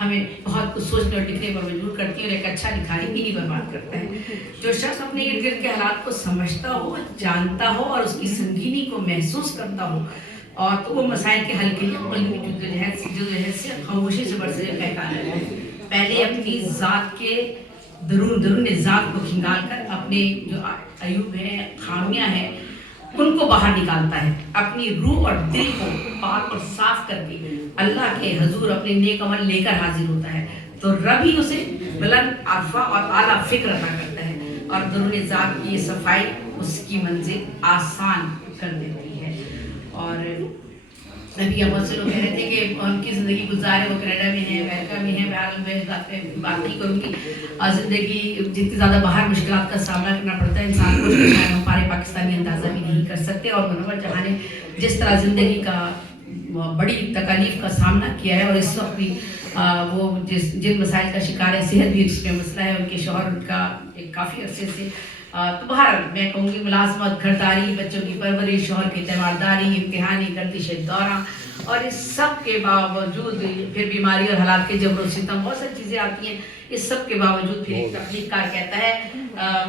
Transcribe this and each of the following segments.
ہمیں بہت کچھ سوچنے اور لکھنے پر مجبور کرتی ہے اور ایک اچھا لکھائی بھی برباد کرتا ہے. جو شخص اپنے ارد گرد کے حالات کو سمجھتا ہو, جانتا ہو اور اس کی سنگینی کو محسوس کرتا ہو, اور تو وہ مسائل کے حل کے لیے قلبی جدوجہد سے خاموشی سے برسر پیکار ہے. پہلے اپنی ذات کے درون ذات کو کھنگال کر اپنے جو عیوب ہیں, خامیاں ہیں, ان کو باہر نکالتا ہے. اپنی روح اور دل کو پاک اور صاف کر کے اللہ کے حضور اپنے نیک عمل لے کر حاضر ہوتا ہے, تو رب ہی اسے بلند عرفہ اور اعلیٰ فکر عطا کرتا ہے, اور درون ذات کی یہ صفائی اس کی منزل آسان کر دیتی ہے. اور ابھی بہت سے لوگ کہہ رہے تھے کہ ان کی زندگی گزارے, وہ کینیڈا میں ہیں, امریکہ میں ہیں, بہرحال میں اس بات پہ بات نہیں کروں گی. اور زندگی جتنی زیادہ باہر مشکلات کا سامنا کرنا پڑتا ہے انسان کو, ہمارے پاکستانی اندازہ بھی نہیں کر سکتے. اور منور جہاں نے جس طرح زندگی کا بڑی تکالیف کا سامنا کیا ہے, اور اس وقت بھی وہ جن مسائل کا شکار ہے, صحت بھی اس میں مسئلہ ہے, ان کے شوہر ان کا ایک کافی عرصے سے, تو باہر میں کہوں گی ملازمت, گھرداری, بچوں کی پرورش, شوہر کی تیمارداری, امتحانی, گردش دورہ, اور اس سب کے باوجود پھر بیماری اور حالات کے جبر و ستم, بہت ساری چیزیں آتی ہیں. اس سب کے باوجود پھر ایک تخلیق کار کہتا ہے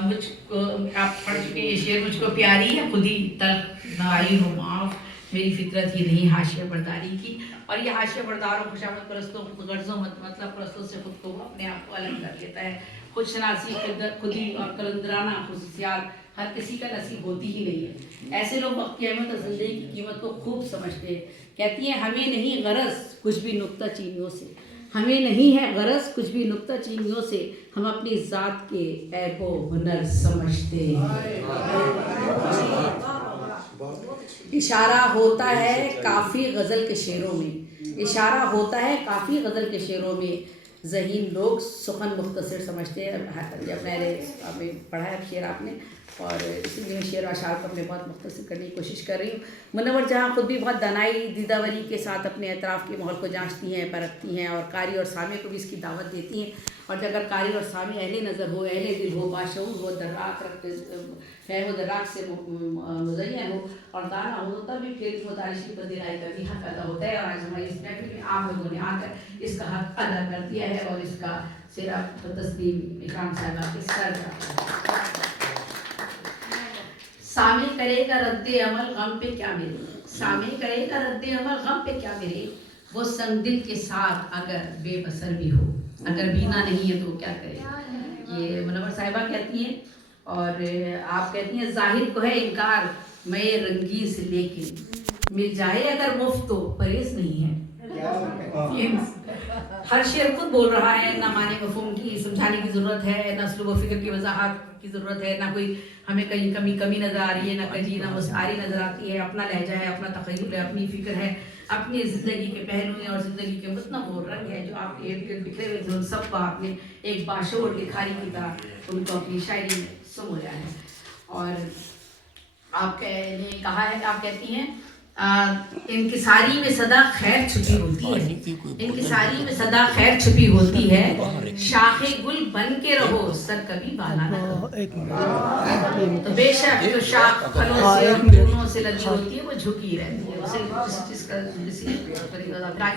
مجھ کو, آپ پڑھ چکے یہ شعر, مجھ کو پیاری ہے خودی تلخ نائی ہو معاف, میری فطرت ہی نہیں حاشیہ برداری کی. اور یہ حاشیہ برداروں, خوشامد پرستوں, غرضوں مطلب پرستوں سے خود کو اپنے آپ کو الگ کر لیتا ہے. خود شناسی, خودی اور قلندرانہ خصوصیات ہر کسی کا نصیب ہوتی ہی نہیں ہے. ایسے لوگ وقت کی اہمیت اور زندگی کی قیمت کو خوب سمجھتے ہیں. کہتی ہیں ہمیں نہیں غرض کچھ بھی نکتہ چینیوں سے, ہمیں نہیں ہے غرض کچھ بھی نکتہ چینیوں سے, ہم اپنی ذات کے عیب و ہنر سمجھتے ہیں. اشارہ ہوتا ہے کافی غزل کے شعروں میں, اشارہ ہوتا ہے کافی غزل کے شعروں میں, ذہین لوگ سخن مختصر سمجھتے ہیں. آپ نے پڑھا ہے شعر آپ نے, اور اسی لیے میں شعر و اشعار کو اپنے بہت مختصر کرنے کی کوشش کر رہی ہوں. منور جہاں خود بھی بہت دانائی دیداوری کے ساتھ اپنے اطراف کے ماحول کو جانچتی ہیں, پرکھتی ہیں, اور قاری اور سامع کو بھی اس کی دعوت دیتی ہیں. اور اگر قاری اور سامع اہل نظر ہو, اہل دل ہو, باشعور ہو, دراک فہم و دراک سے مزین ہو اور دانا ہو, تو تبھی پھر متعلقی پر دلائی کا بھی حق ادا ہوتا ہے. اور آج ہماری اس محفل میں آپ لوگوں نے آ کر اس کا حق ادا کر دیا ہے, اور اس کا سیرا تسلیم اکرام صاحبہ کے سر. سامع کرے گا رد عمل غم پہ کیا میرے, سامع کرے گا رد عمل غم پہ کیا میرے, وہ سنگ دل کے ساتھ اگر بے بصر بھی ہو, اگر بینا نہیں ہے تو کیا کرے. یہ منور صاحبہ کہتی ہیں. اور آپ کہتی ہیں ظاہر کو ہے انکار میں رنگی سے, لیکن مل جائے اگر مفت تو پرہیز نہیں ہے. ہر شعر خود بول رہا ہے, نہ معنی مفہوم کی سمجھانے کی ضرورت ہے, نہ اسلوب و فکر کی وضاحت کی ضرورت ہے, نہ کوئی ہمیں کہیں کمی نظر آ رہی ہے, نہ کجی, نہ مساری نظر آتی ہے. اپنا لہجہ ہے, اپنا تخیل ہے, اپنی فکر ہے, اپنی زندگی کے پہلو ہیں, اور زندگی کے متنوع رنگ ہے جو آپ کے ارد گرد بکھرے ہوئے تھے, ان سب کو آپ نے ایک باشعور لکھاری کی طرح ان کو اپنی شاعری میں سمویا ہے. اور آپ نے کہا ہے, آپ کہتی ہیں انکساری میں صدا خیر چھپی ہوتی ہے, انکساری میں صدا خیر چھپی ہوتی ہے, شاخ گل بن کے رہو سر کبھی بالا نہ کرو. تو بے شک جو شاخ پھلوں سے اور پھولوں سے لگی ہوتی ہے وہ جھکی رہتی ہے, اسے کسی چیز کا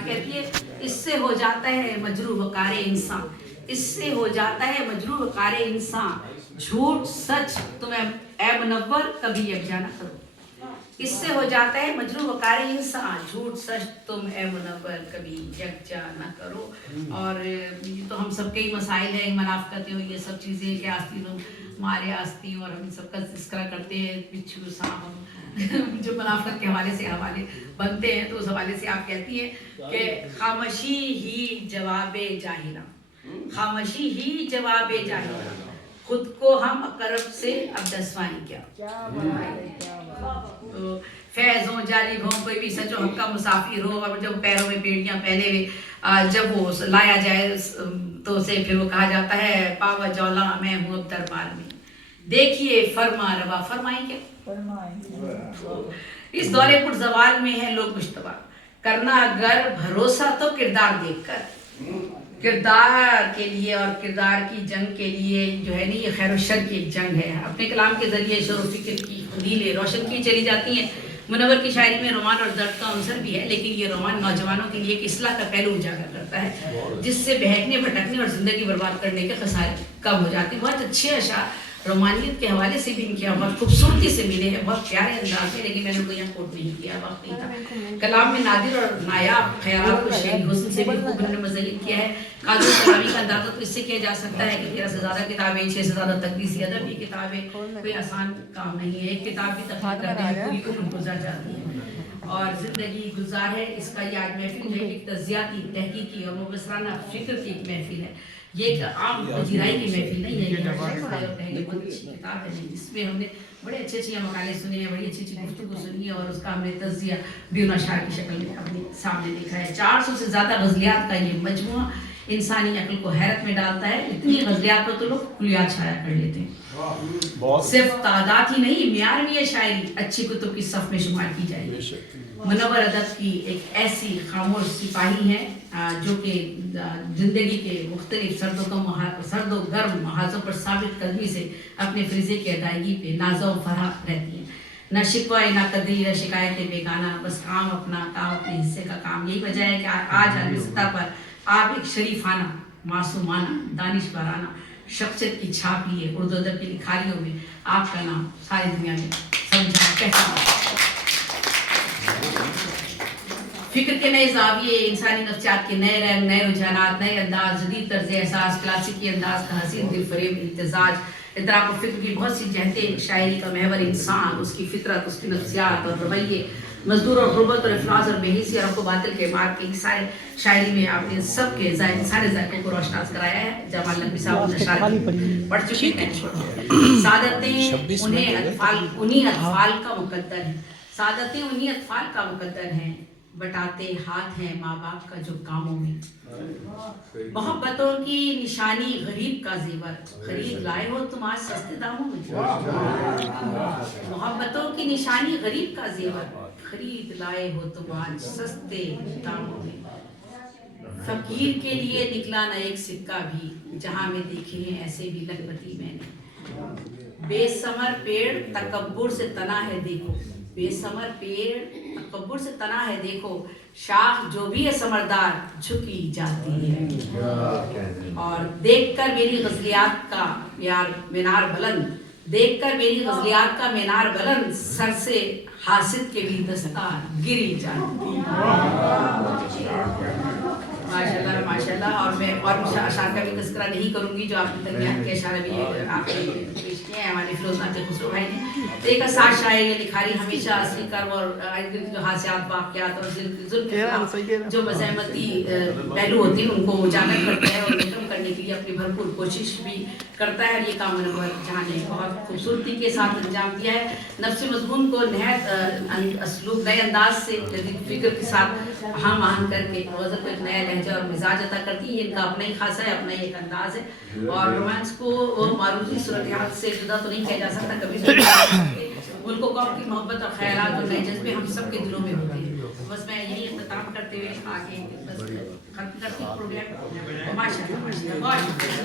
کہتی ہے اس سے ہو جاتا ہے مجروح وقار انسان, اس سے ہو جاتا ہے مجروح وقار انسان, جھوٹ سچ تمہیں اے منور کبھی یکجا نہ کرو. اس سے ہو جاتا ہے مجروح وقار انسان, جھوٹ سچ تم اے منور کبھی یکجا نہ کرو. اور یہ تو ہم سب کے ہی مسائل ہیں, منافقتیں, یہ سب چیزیں کہ آستین مارے آستین, اور ہم سب کا تذکرہ کرتے ہیں, بچھو سانپ جو منافقت کے حوالے سے حوالے بنتے ہیں. تو اس حوالے سے آپ کہتی ہیں کہ خاموشی ہی جواب جاہلاں, خاموشی ہی جواب جاہلاں, خود کو ہم کرب سے اب دسوائیں کیا. فیض ہو جالب ہو, کوئی بھی سچ و حق کا مسافر ہو, اور جب پیروں میں بیڑیاں پہنے ہوئے جب وہ لایا جائے تو اسے پھر وہ کہا جاتا ہے پاوا جولا میں ہوں اب دربار میں, دیکھیے فرما روا فرمائیں کیا. اس دورے پر زوال میں ہیں لوگ مشتبہ, کرنا اگر بھروسہ تو کردار دیکھ کر, کردار کے لیے اور کردار کی جنگ کے لیے جو ہے نا یہ خیر و شر کی ایک جنگ ہے. اپنے کلام کے ذریعے شعر و فکر کی خلیلیں روشن کی چلی جاتی ہیں, منور کی شاعری میں رومان اور درد کا عنصر بھی ہے، لیکن یہ رومان نوجوانوں کے لیے ایک اصلاح کا پہلو اجاگر کرتا ہے، جس سے بہکنے بھٹکنے اور زندگی برباد کرنے کے خسارے کم ہو جاتے ہیں۔ بہت اچھے اشعار رومانیت کے حوالے سے بھی ان کے بہت خوبصورتی سے ملے ہیں، بہت پیارے انداز میں، لیکن میں نے ان کو یہاں کوٹ نہیں کیا، وقت نہیں تھا۔ کلام میں نادر اور نایاب خیالات کو شعری حسن سے بھی خوب انہوں نے مزین کیا ہے۔ قاضی کلامی کا اندازہ تو اس سے کیا جا سکتا ہے کہ 13 سے زیادہ کتابیں، 6 سے زیادہ تقدیسی ادب کی کتابیں، کوئی آسان کام نہیں ہے۔ ایک کتاب بھی تخلیق کرتے ہیں پوری عمر گزر جاتی ہے اور زندگی گزار ہے۔ اس کا یہ آج محفل جو ہے ایک تجزیاتی، تحقیقی اور مبصرانہ فکر کی ایک محفل ہے۔ یہ ایک عام پذیرائی کی محفل نہیں ہے، یہ بہت اچھی کتاب ہے جس میں ہم نے بڑے اچھے اچھے مقالے سنے ہیں، بڑی اچھی اچھی گفتگو سنی ہے اور اس کا ہم نے تجزیہ بھی اشعار کی شکل میں اپنے سامنے دیکھا ہے۔ 400 سے زیادہ غزلیات کا یہ مجموعہ انسانی عقل کو حیرت میں ڈالتا ہے۔ اتنی غزلیات پر تو لوگ کلیات شائع کر لیتے ہیں، صرف تعداد ہی نہیں، معیار میں یہ شاعری اچھی کتب کی صف میں شمار کی جائے گی۔ منور ادب کی ایک ایسی خاموش سپاہی ہے جو کہ زندگی کے مختلف سرد و گرم محاذوں پر ثابت قدمی سے اپنے فریضے کی ادائیگی پہ نازا و فرح رہتی ہیں۔ نہ شکوہ نہ قدری نہ شکایت بیگانہ، بس کام اپنا، کام اپنے حصے کا کام۔ یہی وجہ ہے کہ آج عالمی سطح پر آپ ایک شریفانہ، معصومانہ، دانشورانہ شخصیت کی چھاپ لیے اردو ادب کی لکھاریوں میں آپ کا نام ساری دنیا میں سمجھا پہچانا۔ فکر کے نئے زاویے، انسانی نفسیات کے نئے رنگ، نئے رجحانات، نئے انداز، جدید طرز احساس، کلاسیکی انداز کا حسین دل فریب امتزاج، ادراک و فکر کی بہت سی جہتیں۔ شاعری کا محور انسان، اس کی فطرت، اس کی نفسیات اور رویے، مزدور اور غربت اور افلاس اور بے حسی اور حق و باطل کے مار کے سارے شاعری میں آپ نے سب کے سارے ذائقوں کو روشناس کرایا ہے۔ جمال نقوی صاحب اشعار پڑھ چکے ہیں۔ سعادتیں انہیں اطفال کا مقدر ہیں، سعادتیں انہیں اطفال کا مقدر ہیں، بٹاتے ہاتھ ہیں ماں باپ کا جو کاموں میں۔ محبتوں کی نشانی غریب کا زیور، خرید لائے ہو تم آج سستے داموں میں۔ محبتوں کی نشانی غریب کا زیور، خرید لائے ہو تم آج سستے داموں میں۔ فقیر کے لیے نکلا نہ ایک سکہ بھی، جہاں میں دیکھے ہیں ایسے بھی لکھپتی میں نے۔ بے ثمر پیڑ تکبر سے تنا ہے دیکھو، بے ثمر پیڑ تکبر سے تنا ہے دیکھو، شاخ جو بھی ہے ثمردار جھکی جاتی ہے۔ اور دیکھ کر میری غزلیات کا مینار بلند، دیکھ کر میری غزلیات کا مینار بلند، سر سے حاسد کے بھی دستار گری جاتی ہے۔ ماشاءاللہ ماشاءاللہ۔ اور میں اور اشعار کا بھی تذکرہ نہیں کروں گی جو آپ نے تنبیہات کے اشعار بھی آپ نے پیش کیے ہیں ہمارے فیروز خسرو بھائی نے۔ ایک ساتھ شاعر یہ لکھاری ہمیشہ اصلی کرم اور جو حادثات، واقعات اور ظلم جو مزاحمتی پہلو ہوتے ہیں ان کو اجاگر کرتا ہے اور ختم کرنے کے لیے اپنی بھرپور کوشش بھی کرتا ہے۔ اور یہ کام منور جہاں نے بہت خوبصورتی کے ساتھ انجام دیا ہے۔ نفس مضمون کو نہایت اسلوب، نئے انداز سے، جدید فکر کے ساتھ ہم آہنگ کر کے غزل کو ایک نیا لہجہ اور مزاج عطا کرتی ہے۔ ان کا اپنا ہی خاصہ ہے، اپنا ہی ایک انداز ہے اور رومانس کو معروضی صورتحال سے جدا تو نہیں کیا جا سکتا کبھی بھی۔ ان کو قوم کی محبت اور خیالات اور نئے جذبے ہم سب کے دلوں میں ہوتے ہیں۔ بس میں یہی اختتام کرتے ہوئے آگے بس ختم کرتی ہوں پروگرام۔ ماشاءاللہ ماشاءاللہ بہت شکریہ۔